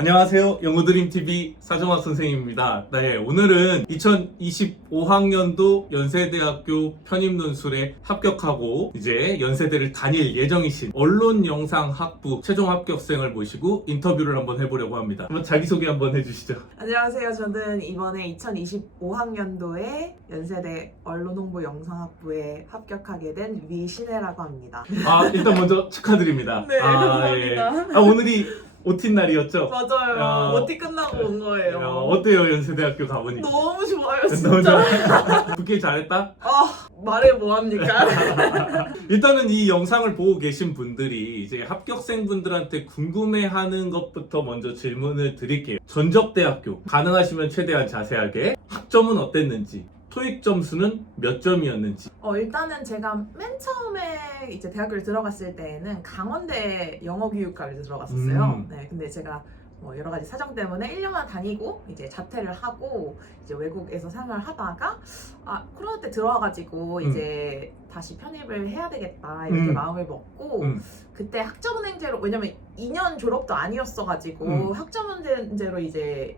안녕하세요. 영어드림TV 사정학 선생님입니다. 네, 오늘은 2025학년도 연세대학교 편입논술에 합격하고 이제 연세대를 다닐 예정이신 언론영상학부 최종 합격생을 모시고 인터뷰를 한번 해보려고 합니다. 한번 자기소개 한번 해주시죠. 안녕하세요. 저는 이번에 2025학년도에 연세대 언론홍보영상학부에 합격하게 된 위신혜라고 합니다. 일단 먼저 축하드립니다. 네, 감사합니다. 오늘이 OT 날이었죠? 맞아요. OT 끝나고 온 거예요. 어때요, 연세대학교 가보니까? 너무 좋아요, 너무 진짜. 붙기 잘했다? 말해 뭐합니까? 일단은 이 영상을 보고 계신 분들이 이제 합격생분들한테 궁금해하는 것부터 먼저 질문을 드릴게요. 전적대학교 가능하시면 최대한 자세하게 학점은 어땠는지, 토익 점수는 몇 점이었는지. 일단은 제가 맨 처음에 이제 대학교를 들어갔을 때에는 강원대 영어교육과를 들어갔었어요. 네, 근데 제가 여러 가지 사정 때문에 1년만 다니고 이제 자퇴를 하고 이제 외국에서 생활을 하다가 코로나 때 들어와가지고 이제 다시 편입을 해야 되겠다 이렇게 마음을 먹고 그때 학점은행제로, 왜냐면 2년 졸업도 아니었어가지고 학점은행제로 이제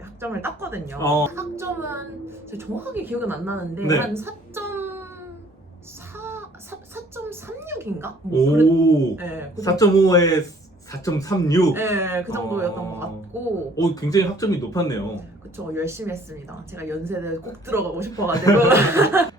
학점을 땄거든요. 학점은 제가 정확하게 기억은 안 나는데 네. 한 4.36인가? 오, 네, 4.5에 4.36. 네, 그 정도였던 것 같고. 굉장히 학점이 높았네요. 그쵸, 열심히 했습니다. 제가 연세대 꼭 들어가고 싶어가지고.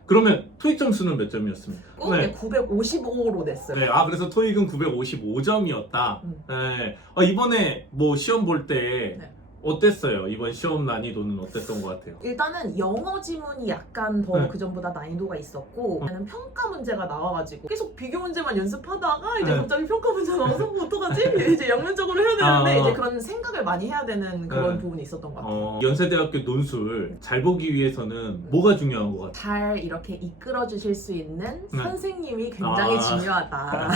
그러면 토익 점수는 몇 점이었습니까? 꼭 955로 냈어요. 네, 그래서 토익은 955점이었다. 네. 이번에 뭐 시험 볼 때 네. 어땠어요? 이번 시험 난이도는 어땠던 것 같아요? 일단은 영어 지문이 약간 더 네. 그전보다 난이도가 있었고 저는 평가 문제가 나와가지고 계속 비교 문제만 연습하다가 이제 갑자기 평가 문제 나와서 어떡하지? 이제 양면적으로 해야 되는데 이제 그런 생각을 많이 해야 되는 그런 부분이 있었던 것 같아요. 연세대학교 논술 잘 보기 위해서는 뭐가 중요한 것 같아요? 잘 이렇게 이끌어 주실 수 있는 선생님이 굉장히 중요하다.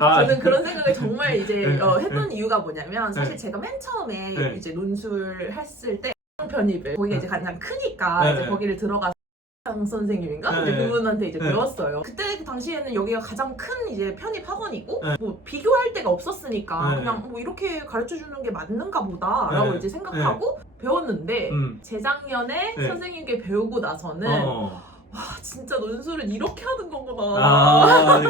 저는 그런 생각을 정말 이제 했던 이유가 뭐냐면 사실 제가 맨 처음에 이제 논술 했을 때 편입을 거기가 이제 가장 크니까 이제 거기를 들어가서 선생님인가? 이제 그분한테 이제 배웠어요. 그때 그 당시에는 여기가 가장 큰 이제 편입 학원이고 뭐 비교할 데가 없었으니까 그냥 뭐 이렇게 가르쳐 주는 게 맞는가 보다라고 이제 생각하고 배웠는데 재작년에 선생님께 배우고 나서는 와, 진짜 논술은 이렇게 하는 거구나.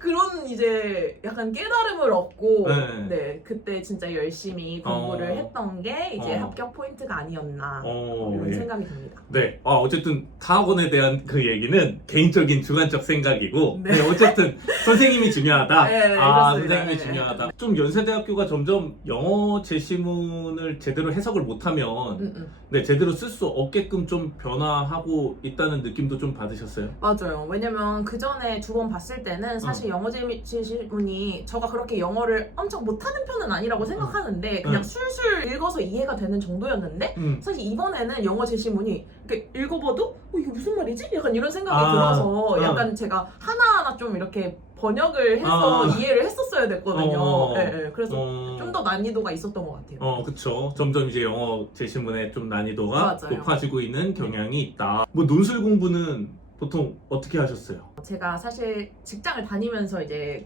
그런 이제 약간 깨달음을 얻고 네, 그때 진짜 열심히 공부를 했던 게 이제 합격 포인트가 아니었나 이런 생각이 듭니다. 네, 어쨌든 타학원에 대한 그 얘기는 개인적인 주관적 생각이고 어쨌든 선생님이 중요하다. 선생님이 중요하다. 좀 연세대학교가 점점 영어 제시문을 제대로 해석을 못하면 제대로 쓸 수 없게끔 좀 변화하고 있다는 느낌도 좀 받으셨어요? 맞아요. 왜냐면 그 전에 2번 봤을 때는 사실 영어 제시문이 저가 그렇게 영어를 엄청 못하는 편은 아니라고 생각하는데 그냥 술술 읽어서 이해가 되는 정도였는데 사실 이번에는 영어 제시문이 이렇게 읽어봐도 이게 무슨 말이지? 약간 이런 생각이 들어서 약간 제가 하나하나 좀 이렇게 번역을 해서 이해를 했었어야 됐거든요. 그래서 좀 더 난이도가 있었던 것 같아요. 그쵸. 점점 이제 영어 제시문의 좀 난이도가 맞아요. 높아지고 있는 경향이 있다. 뭐 논술 공부는 보통 어떻게 하셨어요? 제가 사실 직장을 다니면서 이제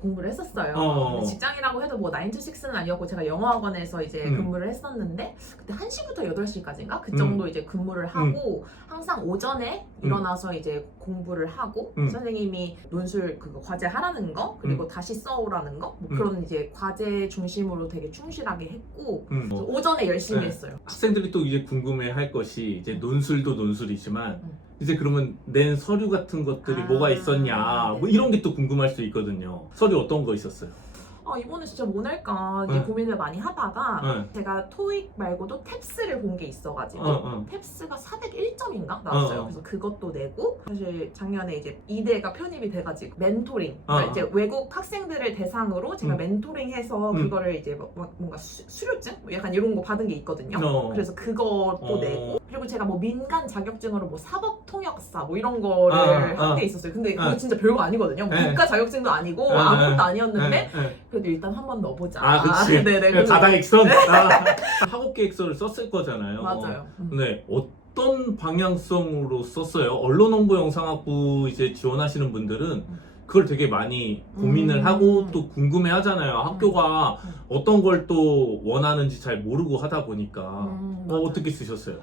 공부를 했었어요. 근데 직장이라고 해도 뭐 9 to 6는 아니었고 제가 영어학원에서 이제 근무를 했었는데 그때 1시부터 8시까지인가? 그 정도 이제 근무를 하고 항상 오전에 일어나서 이제 공부를 하고 선생님이 논술 그거 과제 하라는 거 그리고 다시 써오라는 거 뭐 그런 이제 과제 중심으로 되게 충실하게 했고 그래서 오전에 열심히 했어요. 학생들이 또 이제 궁금해할 것이 이제 논술도 논술이지만 이제 그러면 낸 서류 같은 것들이 뭐가 있었냐 뭐 이런 게 또 궁금할 수 있거든요. 서류 어떤 거 있었어요? 이번에 진짜 뭐 낼까 이제 고민을 많이 하다가 제가 토익 말고도 탭스를 본 게 있어가지고 탭스가 401점인가 나왔어요. 그래서 그것도 내고 사실 작년에 이제 이대가 편입이 돼가지고 멘토링 그러니까 이제 외국 학생들을 대상으로 제가 멘토링해서 그거를 이제 뭔가 수료증 약간 이런 거 받은 게 있거든요. 그래서 그것도 내고 그리고 제가 뭐 민간 자격증으로 뭐 사법통역사 뭐 이런 거를 한 게 있었어요. 근데 그거 진짜 별거 아니거든요. 국가 자격증도 아니고 아무것도 아니었는데 그래도 일단 한번 넣어보자. 그치. 네네. 가당익선? 학업 계획서를 썼을 거잖아요. 맞아요. 네. 어떤 방향성으로 썼어요? 언론홍보영상학부 이제 지원하시는 분들은 그걸 되게 많이 고민을 하고 또 궁금해 하잖아요. 학교가 어떤 걸 또 원하는지 잘 모르고 하다 보니까. 어떻게 쓰셨어요?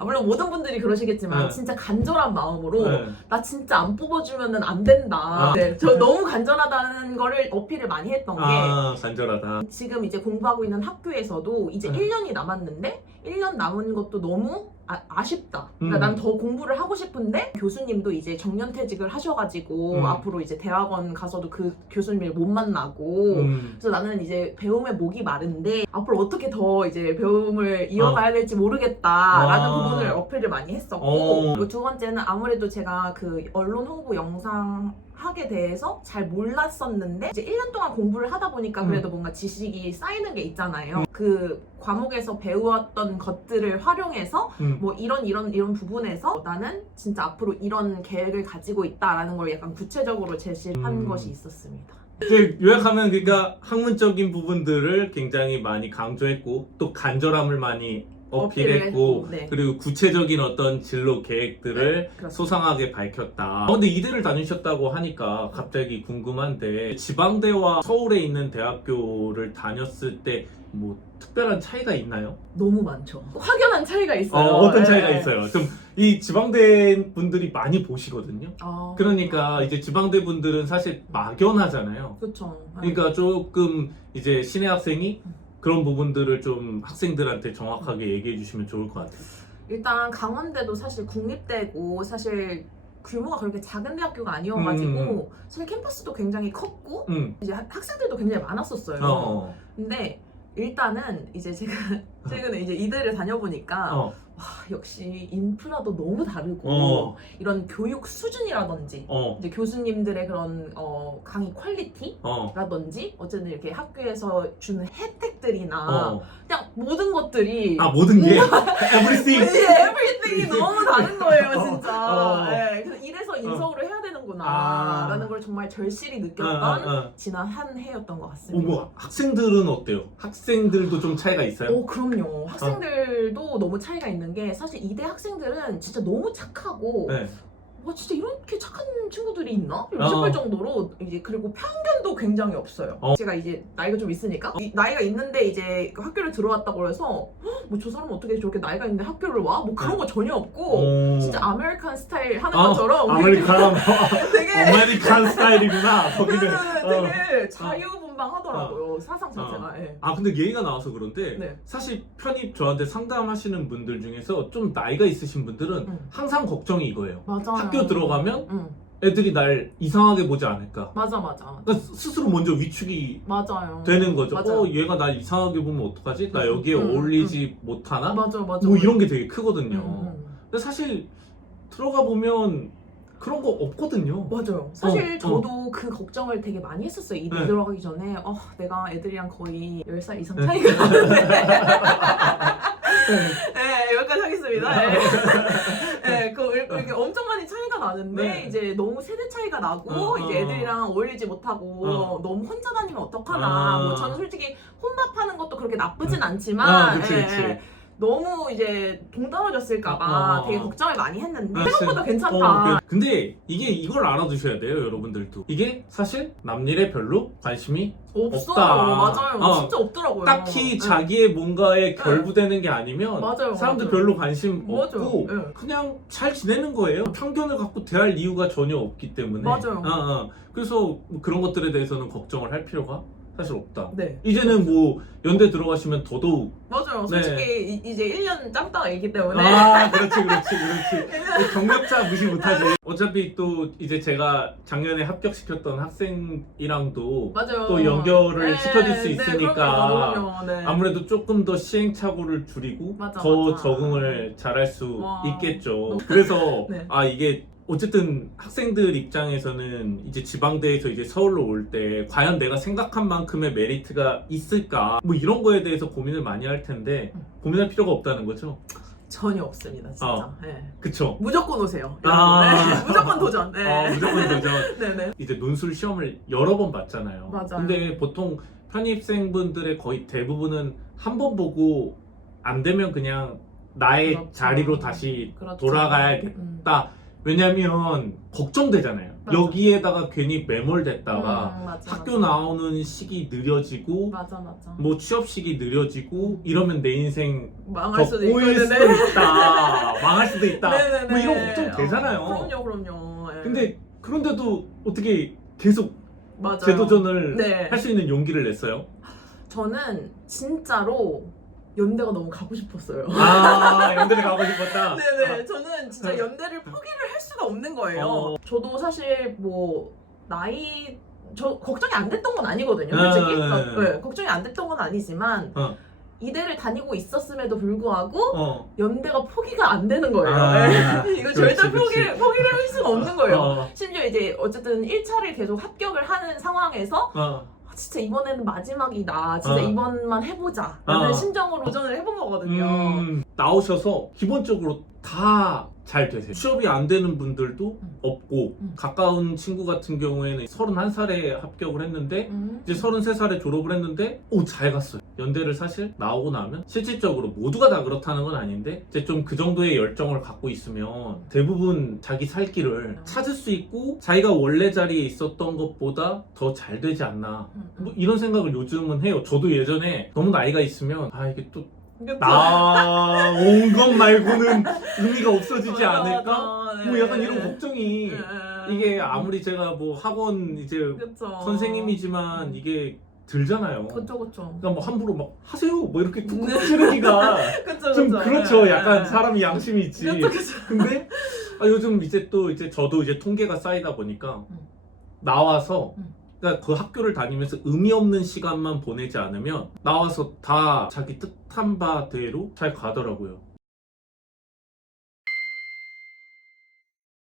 물론 모든 분들이 그러시겠지만 네. 진짜 간절한 마음으로 네. 나 진짜 안 뽑아주면은 안 된다. 네, 저 너무 간절하다는 거를 어필을 많이 했던 게 간절하다. 지금 이제 공부하고 있는 학교에서도 이제 1년이 남았는데 1년 남은 것도 너무 아쉽다. 그러니까 난 더 공부를 하고 싶은데 교수님도 이제 정년퇴직을 하셔가지고 앞으로 이제 대학원 가서도 그 교수님을 못 만나고 그래서 나는 이제 배움에 목이 마른데 앞으로 어떻게 더 이제 배움을 이어가야 될지 모르겠다라는 부분을 어필을 많이 했었고 그리고 두 번째는 아무래도 제가 그 언론 홍보 영상 학에 대해서 잘 몰랐었는데 이제 1년 동안 공부를 하다 보니까 그래도 뭔가 지식이 쌓이는 게 있잖아요. 그 과목에서 배웠던 것들을 활용해서 뭐 이런 부분에서 나는 진짜 앞으로 이런 계획을 가지고 있다라는 걸 약간 구체적으로 제시한 것이 있었습니다. 이제 요약하면 그러니까 학문적인 부분들을 굉장히 많이 강조했고 또 간절함을 많이 어필했고 네. 그리고 구체적인 어떤 진로 계획들을 소상하게 밝혔다. 근데 이대를 다니셨다고 하니까 갑자기 궁금한데 지방대와 서울에 있는 대학교를 다녔을 때 뭐 특별한 차이가 있나요? 너무 많죠. 확연한 차이가 있어요. 어떤 차이가 있어요? 좀 이 지방대 분들이 많이 보시거든요. 그러니까 이제 지방대 분들은 사실 막연하잖아요. 그렇죠. 그러니까 조금 이제 신의 학생이 그런 부분들을 좀 학생들한테 정확하게 얘기해 주시면 좋을 것 같아요. 일단 강원대도 사실 국립대고 사실 규모가 그렇게 작은 대학교가 아니어가지고 사실 캠퍼스도 굉장히 컸고 이제 학생들도 굉장히 많았었어요. 근데 일단은 이제 제가 최근에 이제 이대를 다녀보니까 와, 역시 인프라도 너무 다르고 이런 교육 수준이라든지 이제 교수님들의 그런 강의 퀄리티라든지 어쨌든 이렇게 학교에서 주는 혜택들이나 그냥 모든 것들이 모든 게 everything이 너무 다른 거예요 진짜. 네, 그래서 이래서 인서울을 해야 되는구나 라는 걸 정말 절실히 느꼈던 지난 한 해였던 것 같습니다. 뭐 학생들은 어때요? 학생들도 좀 차이가 있어요? 그럼요. 학생들도 너무 차이가 있는 게 사실 이대 학생들은 진짜 너무 착하고 와 진짜 이렇게 착한 친구들이 있나? 싶을 정도로 이제 그리고 편견도 굉장히 없어요. 제가 이제 나이가 좀 있으니까 나이가 있는데 이제 학교를 들어왔다고 해서 뭐 저 사람은 어떻게 저렇게 나이가 있는데 학교를 와? 뭐 그런 거 전혀 없고 진짜 아메리칸 스타일 하는 것처럼 아메리칸 되게 아메리칸 스타일이구나. 거기는 되게 자유분방하더라고요. 사상 자체가. 근데 얘기가 나와서 그런데 사실 편입 저한테 상담하시는 분들 중에서 좀 나이가 있으신 분들은 항상 걱정이 이거예요. 맞아요. 학교 들어가면 애들이 날 이상하게 보지 않을까. 맞아. 그러니까 스스로 먼저 위축이 맞아요. 되는 거죠. 맞아요. 얘가 날 이상하게 보면 어떡하지? 나 여기에 어울리지 못하나? 맞아. 뭐 이런 게 되게 크거든요. 근데 사실 들어가 보면 그런 거 없거든요. 맞아요. 사실 저도 그 걱정을 되게 많이 했었어요. 이대 들어가기 전에 내가 애들이랑 거의 10살 이상 차이가 나는데 여기까지 하겠습니다. 이렇게 엄청 많이 차이가 나는데 이제 너무 세대 차이가 나고 이제 애들이랑 어울리지 못하고 너무 혼자 다니면 어떡하나. 뭐 저는 솔직히 혼밥하는 것도 그렇게 나쁘진 않지만 그치. 너무 이제 동떨어졌을까봐 되게 걱정을 많이 했는데 생각보다 괜찮다. 근데 이걸 알아두셔야 돼요, 여러분들도. 이게 사실 남일에 별로 관심이 없어요. 없다. 맞아요. 진짜 없더라고요. 딱히 자기의 뭔가에 결부되는 게 아니면 맞아요. 사람들 별로 관심 맞아요. 없고 그냥 잘 지내는 거예요. 편견을 갖고 대할 이유가 전혀 없기 때문에. 맞아요. 그래서 그런 것들에 대해서는 걱정을 할 필요가 사실 없다. 이제는 뭐 연대 들어가시면 더더욱 맞아요. 솔직히 이제 1년 짬바가 있기 때문에 그렇지. 경력자 무시 못하지. 어차피 또 이제 제가 작년에 합격시켰던 학생이랑도 맞아요. 또 연결을 시켜줄 수 있으니까 그럼요. 아무래도 조금 더 시행착오를 줄이고 더 적응을 잘할 수 있겠죠. 그래서 이게 어쨌든 학생들 입장에서는 이제 지방대에서 이제 서울로 올 때 과연 내가 생각한 만큼의 메리트가 있을까 뭐 이런 거에 대해서 고민을 많이 할 텐데 고민할 필요가 없다는 거죠? 전혀 없습니다 진짜. 그쵸. 무조건 오세요. 무조건 도전. 무조건 도전. 네네. 이제 논술 시험을 여러 번 봤잖아요. 맞아요. 근데 보통 편입생분들의 거의 대부분은 한 번 보고 안 되면 그냥 나의 자리로 다시 돌아가야겠다 왜냐면 걱정되잖아요. 맞아. 여기에다가 괜히 매몰됐다가 맞아, 학교 나오는 시기 느려지고 맞아. 뭐 취업 시기 느려지고 이러면 내 인생 망할 더 수도 꼬일 수도 있거든요. 있다. 망할 수도 있다. 네네네. 뭐 이런 걱정 되잖아요. 그럼요. 예. 근데 그런데도 어떻게 계속 맞아요. 재도전을 네. 할 수 있는 용기를 냈어요? 저는 진짜로 연대가 너무 가고 싶었어요. 아, 연대를 가고 싶었다. 네네. 저는 진짜 연대를 포기를 할 수가 없는 거예요. 저도 사실 뭐 나이 저 걱정이 안 됐던 건 아니거든요. 솔직히 네, 걱정이 안 됐던 건 아니지만 이대를 다니고 있었음에도 불구하고 연대가 포기가 안 되는 거예요. 이거 절대 포기를 할 수가 없는 거예요. 심지어 이제 어쨌든 1차를 계속 합격을 하는 상황에서 진짜 이번에는 마지막이다. 진짜 이번만 해보자. 라는 심정으로 도전을 해본 거거든요. 나오셔서 기본적으로 다 잘 되세요. 취업이 안 되는 분들도 없고 가까운 친구 같은 경우에는 31살에 합격을 했는데 이제 33살에 졸업을 했는데 잘 갔어요. 연대를 사실 나오고 나면 실질적으로 모두가 다 그렇다는 건 아닌데 이제 좀 그 정도의 열정을 갖고 있으면 대부분 자기 살 길을 찾을 수 있고 자기가 원래 자리에 있었던 것보다 더 잘 되지 않나 뭐 이런 생각을 요즘은 해요. 저도 예전에 너무 나이가 있으면 이게 또 나온 것 말고는 의미가 없어지지 않을까? 뭐 약간 이런 걱정이 이게 아무리 제가 뭐 학원 이제 선생님이지만 이게 들잖아요. 그쵸. 그러니까 뭐 함부로 막 하세요 뭐 이렇게 쿡쿡 찌르기가 좀 그렇죠. 약간 사람이 양심이 있지. 근데 요즘 이제 또 이제 저도 이제 통계가 쌓이다 보니까 나와서 그러니까 그 학교를 다니면서 의미 없는 시간만 보내지 않으면 나와서 다 자기 뜻한 바대로 잘 가더라고요.